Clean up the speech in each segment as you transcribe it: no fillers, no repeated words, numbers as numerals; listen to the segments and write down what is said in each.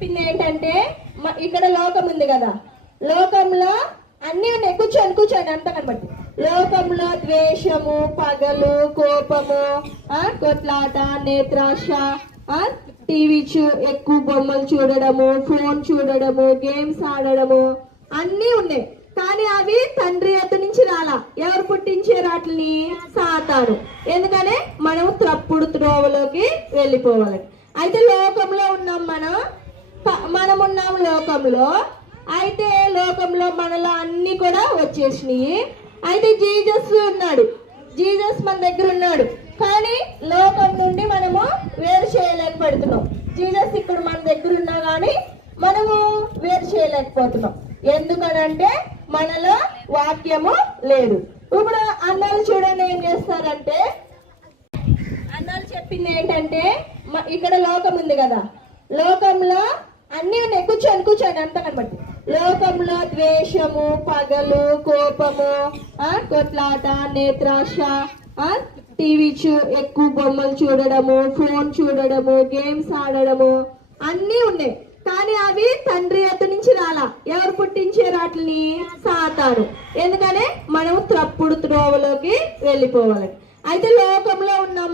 చెప్పింది ఏంటంటే ఇక్కడ లోకం ఉంది కదా, లోకంలో అన్ని ఉన్నాయి. కూర్చోండి అంత కనబట్టి. లోకంలో ద్వేషము, పగలు, కోపము, కొట్లాట, నేత్రాశ, టీవీ ఎక్కువ బొమ్మలు చూడడము, ఫోన్ చూడడము, గేమ్స్ ఆడడము అన్నీ ఉన్నాయి. కానీ అవి తండ్రి యొద్ద నుంచి రాలా. ఎవరు పుట్టించారు వాటిని? సాతాను. ఎందుకనే మనం తప్పుడు త్రోవలోకి వెళ్ళిపోవాలి. అయితే లోకంలో ఉన్నాం, మనం ఉన్నాం లోకంలో. అయితే లోకంలో మనలో అన్ని కూడా వచ్చేసినాయి. అయితే జీసస్ ఉన్నాడు, జీసస్ మన దగ్గర ఉన్నాడు. కానీ లోకం నుండి మనము వేరు చేయలేకపోతున్నాం. జీసస్ ఇక్కడ మన దగ్గర ఉన్నా కానీ మనము వేరు చేయలేకపోతున్నాం. ఎందుకనంటే మనలో వాక్యము లేదు. ఇప్పుడు అన్నాలు చూడండి ఏం చేస్తారంటే, అన్నాలు చెప్పింది ఏంటంటే ఇక్కడ లోకం ఉంది కదా, లోకంలో అన్ని ఉన్నాయి. కూర్చోండి అంత కనబట్టి. లోకంలో ద్వేషము, పగలు, కోపము, కొట్లాట, నేత్రాశ, టీవీ ఎక్కువ బొమ్మలు చూడడము, ఫోన్ చూడడము, గేమ్స్ ఆడడము అన్నీ ఉన్నాయి. కానీ అవి తండ్రి యొద్ద నుంచి రాలా. ఎవరు పుట్టించారు వాటిని? సాతాను. ఎందుకనే మనం తప్పుడు త్రోవలోకి వెళ్ళిపోవాలి. అయితే లోకంలో ఉన్నాం,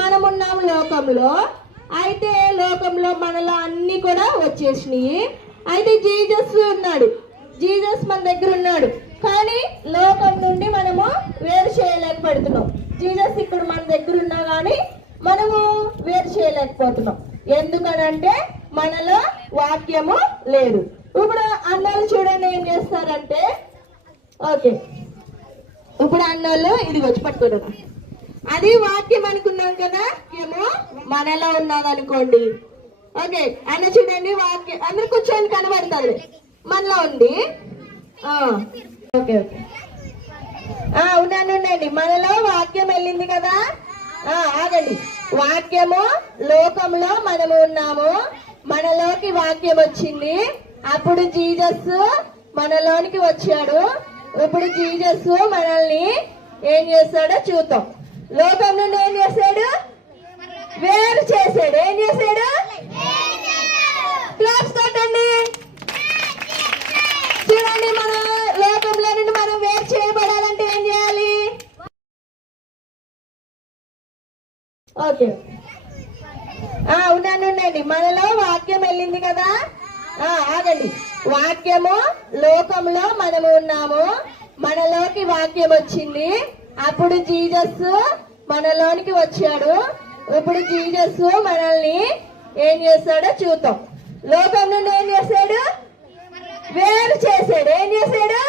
మనం ఉన్నాం లోకంలో. అయితే లోకంలో మనలో అన్ని కూడా వచ్చేసినాయి. అయితే జీసస్ ఉన్నాడు, జీసస్ మన దగ్గర ఉన్నాడు. కానీ లోకం నుండి మనము వేరు చేయలేకపోతున్నాం. జీసస్ ఇక్కడ మన దగ్గర ఉన్నా కానీ మనము వేరు చేయలేకపోతున్నాం. ఎందుకనంటే మనలో వాక్యము లేదు. ఇప్పుడు అన్నాలు చూడండి ఏం చేస్తారంటే, ఓకే ఇప్పుడు అన్నాళ్ళు ఇది వచ్చి పట్టుకుంటున్నా. అది వాక్యం అనుకున్నాం కదా, ఏమో మనలో ఉన్నది అనుకోండి. ఓకే అన్న చూడండి, వాక్యం అందరు కూర్చొని కనబడుతుంది, మనలో ఉంది. ఓకే ఓకే ఉండండి, మనలో వాక్యం వెళ్ళింది కదా. ఆగండి, వాక్యము లోకంలో మనము ఉన్నాము, మనలోకి వాక్యం వచ్చింది. అప్పుడు జీసస్ మనలోనికి వచ్చాడు. ఇప్పుడు జీసస్ మనల్ని ఏం చేస్తాడో చూద్దాం. లోకం నుండి ఏం చేశాడు? వేరు చేశాడు. ఏం చేశాడు? క్లాప్స్ కొట్టండి. చూడండి, మన లోకంలో నుండి మనం వేరు చేయబడాలంటే ఏం చేయాలి? ఓకే ఉండండి, మనలో వాక్యం వెళ్ళింది కదా. ఆగండి, వాక్యము లోకంలో మనము ఉన్నాము, మనలోకి వాక్యం వచ్చింది. అప్పుడు జీసస్ మనలోనికి వచ్చాడు. ఇప్పుడు జీసస్ మనల్ని ఏం చేస్తాడో చూద్దాం. లోకం నుండి ఏం చేశాడు? వేరు చేశాడు. ఏం చేశాడు?